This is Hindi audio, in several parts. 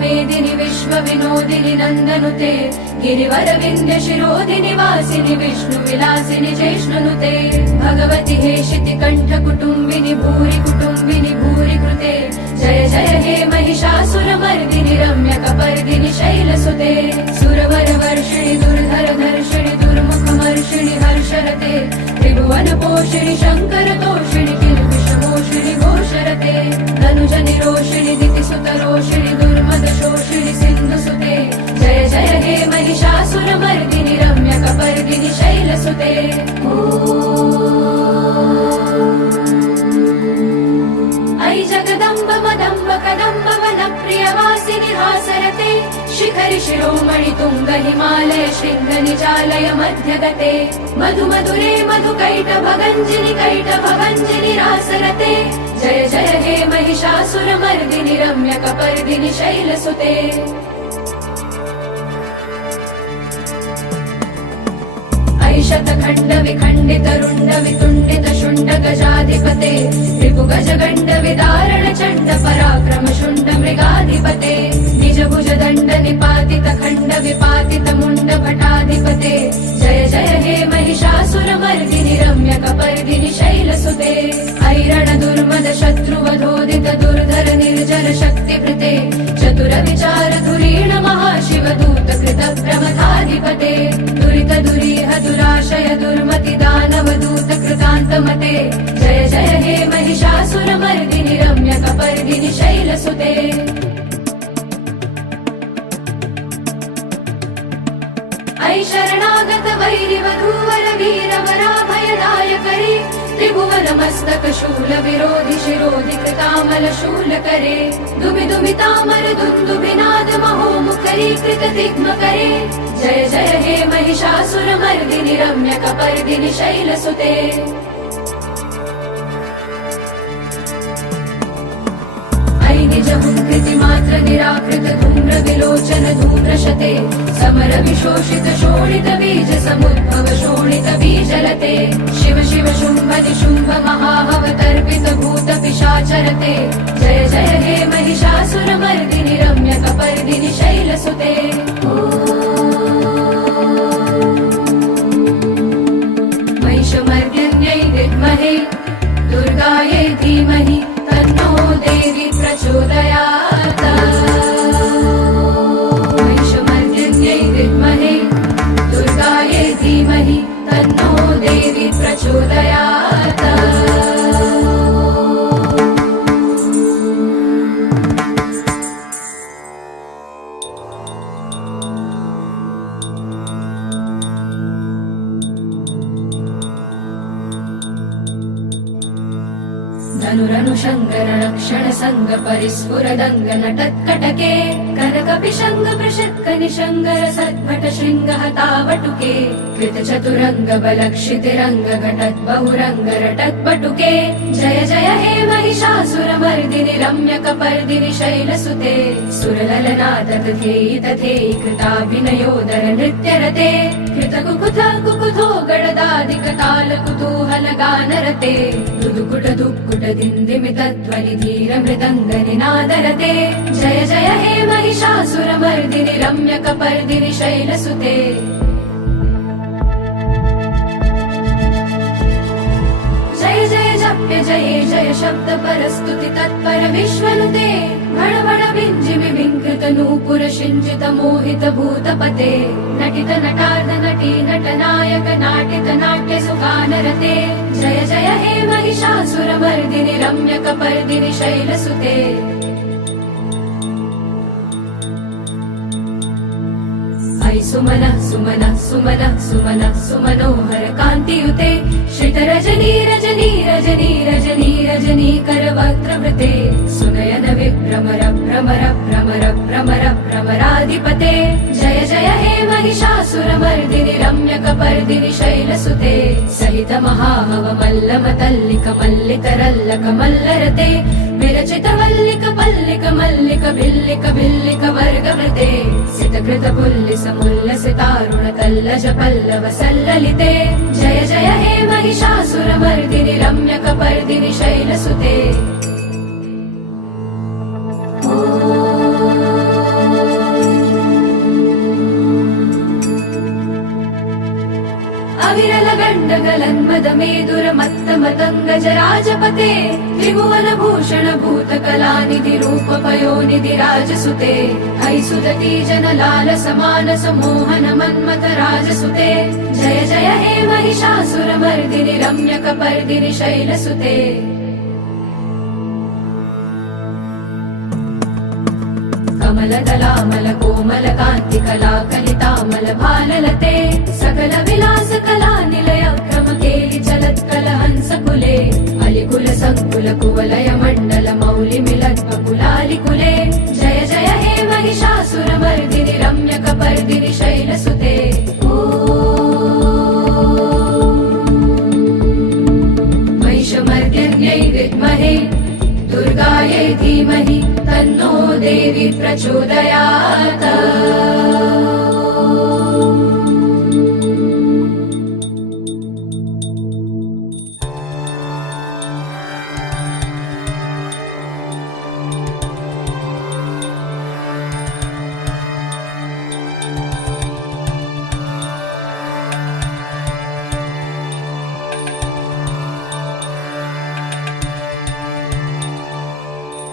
मेदिनि विश्वविनोदिनि नन्दनुते गिरिवर विन्ध्य शिरोधिनि वासिनि विष्णु विलासिनि जैष्णुनुते भगवति हेशिति कण्ठ कुटुम्बिनि भूरि कुटुम्बिनि भूरि कृते जय जय हे महिषासुरमर्दिनि रम्यकपर्दिनि शैलसुते सुरवर वर्षिणि दुर्धर धर्षिणि दुर्मुखमर्षिणि हर्षरते त्रिभुवन पोषिणि शङ्कर तोषिणि किल्बिषमोषिणि घोषरते धनुजनि रोषिणि दितिसुतरोषिणि दुर्मद शोषिणि सिन्धुसुते जय जय हे महिषासुरमर्दिनि रम्यकपर्दिनि शैलसुते ऐ जगदम्ब मदम्ब कदम्ब वनप्रियवासिनि हासरते शिखरि शिरोमणि तुङ्ग हिमालय शृङ्ग निजालय मध्यगते मधु मधुरे मधुकैटभगञ्जिनि कैटभगञ्जिनि रासरते जय जय हे महिषासुरमर्दिनि रम्यकपर्दिनि शैलसुते शतखण्ड विखण्डित रुण्ड वितुण्डित शुण्ड गजाधिपते रिपु गजगण्ड विदारण चण्ड पराक्रम शुण्ड मृगाधिपते निज भुज दण्ड निपातित खण्ड विपातित मुण्ड भटाधिपते जय जय हे महिषासुरमर्दिनि रम्यकपर्दिनि शैलसुते ऐरण दुर्मद शत्रुवधोदित दुर्धर निर्जर शक्तिभृते चतुर विचार धुरीण महाशिव दूत कृत प्रमथाधिपते दुरित दुरीह दुराशय दुर्मति दानव दूत कृतान्तमते जय जय हे महिषासुरमर्दिनि रम्यकपर्दिनि शैलसुते ऐ शरणागत वैरिवधूवर वीरवराभयदायकरे त्रिभुवन मस्तक शूल विरोधि शिरोधि कृतामल शूल करे दुमि दुमि तामर दुन्दुभिनाद महोमुखरी कृत दिग्म करे जय जय हे महिषासुरमर्दिनि रम्यकपर्दिनि शैलसुते ऐ निजमुत्कृति मात्र निराकृत धूम्र विलोचन धूम्रशते समर विशोषित शोणित बीज समुद्भव शोणित बीजलते शिव शिव शुम्भ निशुम्भ महाहवतर्पित भूत पिशाचरते जय जय हे महिषासुरमर्दिनि रम्यकपर्दिनि शैलसुते महिषमर्दिन्यै विद्महे दुर्गायै धीमहि तन्नो देवी प्रचोदयात् महिषमर्दिन्यै विद्महे दुर्गायै धीमहि तन्नो देवी प्रचोदयात् धनुरनुशङ्कर रक्षण सङ्ग परिस्फुरदङ्ग नटत्कटके कनकपिशङ्ग प्रशत्क निशङ्गर सद्भट शृङ्ग हतावटुके कृत चतुरङ्ग बलक्षितिरङ्ग घटत् बहुरङ्ग रटत् बटुके जय जय हे महिषासुरमर्दिनि रम्यकपर्दिनि शैलसुते सुरललनाद तथेयि तथेयि कृताभिनयोदर नृत्यरते कृत कुकुथ कुकुथो गडदादिक ताल कुतूहल गानरते दुदुकुट दुक्कुट दिन्दिमि तध्वनि धीर मृदङ्ग निनादरते जय जय हे महिषासुरमर्दिनि रम्यकपर्दिनि शैलसुते जय जय जप्य जये जय शब्द परस्तुति तत्पर विश्वनुते भण भण विञ्जिमि विङ्कृत नूपुर शिञ्जित मोहित भूतपते नटित नटार्ध नटी नटनायक नाटित नाट्य सुगानरते जय जय हे महिषासुरमर्दिनि रम्यकपर्दिनि शैलसुते ऐ सुमनः सुमनः सुमनः सुमनः सुमनोहर कान्तियुते श्रित रजनी रजनी रजनी रजनी रजनी करवक्त्रवृते सुनयन विभ्रमर भ्रमर भ्रमर भ्रमर भ्रमराधिपते जय जय हे महिषासुरमर्दिनि रम्यकपर्दिनि शैलसुते सहित महाहव मल्लम तल्लिक मल्लितरल्लक मल्लरते विरचित वल्लिक पल्लिक मल्लिक भिल्लिक भिल्लिक वर्गवृते सितकृत पुल्लिस मुल्लसितारुण तल्लज पल्लव सल्ललिते जय जय हे महिषासुरमर्दिनि रम्यकपर्दिनि शैलसुते मेदुरमत्तमतङ्गजराजपते त्रिभुवनभूषण भूतकलानिधि रूपपयोनिधि राजसुते हैसुदती जनलाल समानस मोहन मन्मथ राजसुते जय जय हे महिषासुरमर्दिनि रम्यकपर्दिनि शैलसुते कमलदलामल कोमल कान्ति कला कलितामल भाललते सकल विलास कला निलय क्रम केलि चलत्कल हंस कुले अलिकुल संकुल कुवलय मण्डल मौलि मिलद् कुलालि कुले जय जय हे महिषासुरमर्दिनि रम्यकपर्दिनि शैलसुते महिषमर्दिन्यै विद्महे दुर्गायै धीमहि तन्नो देवी प्रचोदयात्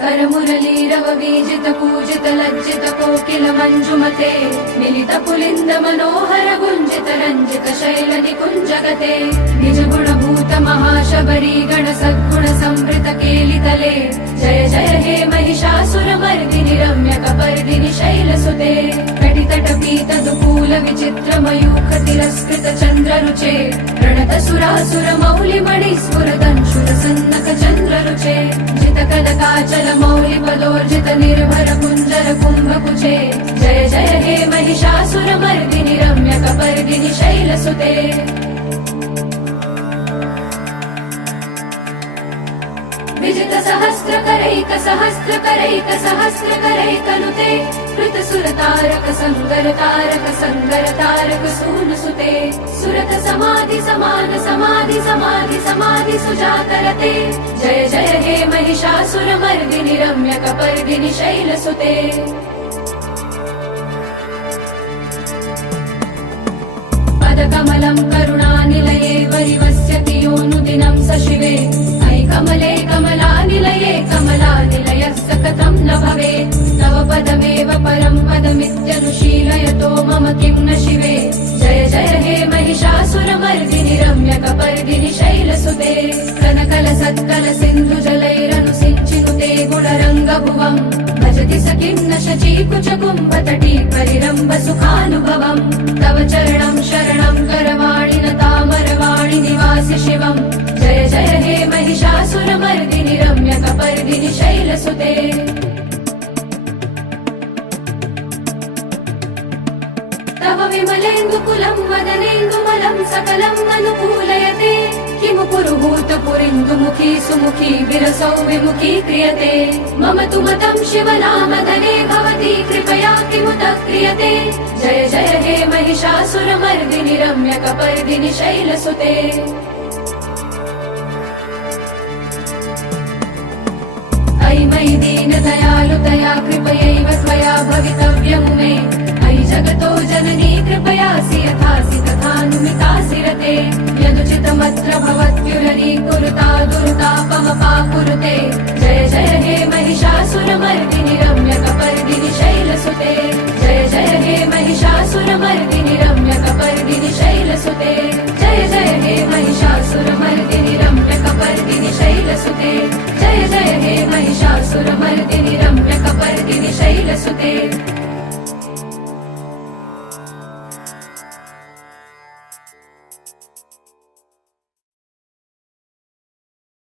करमुरलीरव बीजित पूजित लज्जित कोकिल मंजुमते मिलित पुलिंद मनोहर गुंजित रंजित शैल निकुंजगते निज गुण भूत महाशबरी गण सद्गुण संवृत केलितले जय जय हे महिषासुर मर्दिनि रम्यकपर्दिनि शैलसुते कटितट पीत दुकूल विचित्र मयूख तिरस्कृत चंद्र रुचे प्रणत सुरासुर मौलि मणि स्फुरदंशुर सन्नक चंद्र रुचे जित कनकाचल मौलि पदोर्जित निर्भर कुंजर कुंभकुचे जय जय हे महिषासुर मर्दिनि रम्यकपर्दिनि शैलसुते विजित सहस्रकरैक सहस्रकरैक सहस्रकरैकनुते कृत सुरतारक संगर तारक सूनुसुते सुरत समाधि समान समाधि समाधि समाधि सुजातरते जय जय हे महिषासुर मर्दिनि रम्यकपर्दिनि शैलसुते पदकमलं करुणानिलये वरिवस्यति योऽनुदिनं स शिवे अयि कमले कमलानिलये कमलानिलयस्य कथं न भवेत् तव पदमेव परं पदमित्यनुशीलयतो मम किं न शिवे जय जय हे महिषासुरमर्दिनि रम्यकपर्दिनि शैलसुते कनकल सत्कल सिन्धुजलैरनुसिञ्चिनुते गुणरङ्गभुवम् भजति स किं न शचीकुचकुम्भतटी परिरम्भ सुखानुभवम् तव चरणं शरणं करवाणि न तामरवाणि निवासि शिवम् जय जय हे महिषासुरमर्दिनि रम्यकपर्दिनि शैलसुते तव विमलेन्दुकुलं वदनेन्दुमलं सकलम् अनुकूलयते किमु पुरुहूतपुरिन्दुमुखी सुमुखी विरसौ विमुखी क्रियते मम तु मतं शिवनामधने भवती कृपया किमुत क्रियते जय जय हे महिषासुरमर्दिनि रम्यकपर्दिनि शैलसुते अयि मयि दीनदयालुतया कृपयैव त्वया भवितव्यं मे अयि जगतो जननी कृपयासि यथासि तथानुमितासि रते यदुचितमत्र भवत्युरनीकुरुता दुर्तापमपाकुरुते जय जय हे महिषासुरमर्दिनि रम्यकपर्दिनि शैलसुते जय जय हे महिषासुरमर्दिनि रम्यकपर्दिनि शैलसुते जय जय हे महिषासुरमर्दिनि रम्यकपर्दिनि शैलसुते जय जय हे महिषासुरमर्दिनि रम्यकपर्दिनि शैलसुते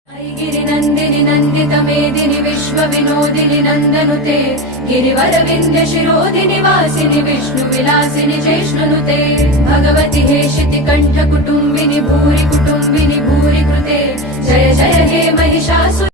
अयि गिरिनन्दिनि नन्दित मेदिनि विश्वविनोदिनि नन्दनुते गिरिवरविन्द्य शिरोधिनि वासिनि विष्णुविलासिनि जैष्णुनुते भगवति हेशिति कण्ठ कुटुम्बिनि भूरि कृते जय जय हे महिषासुर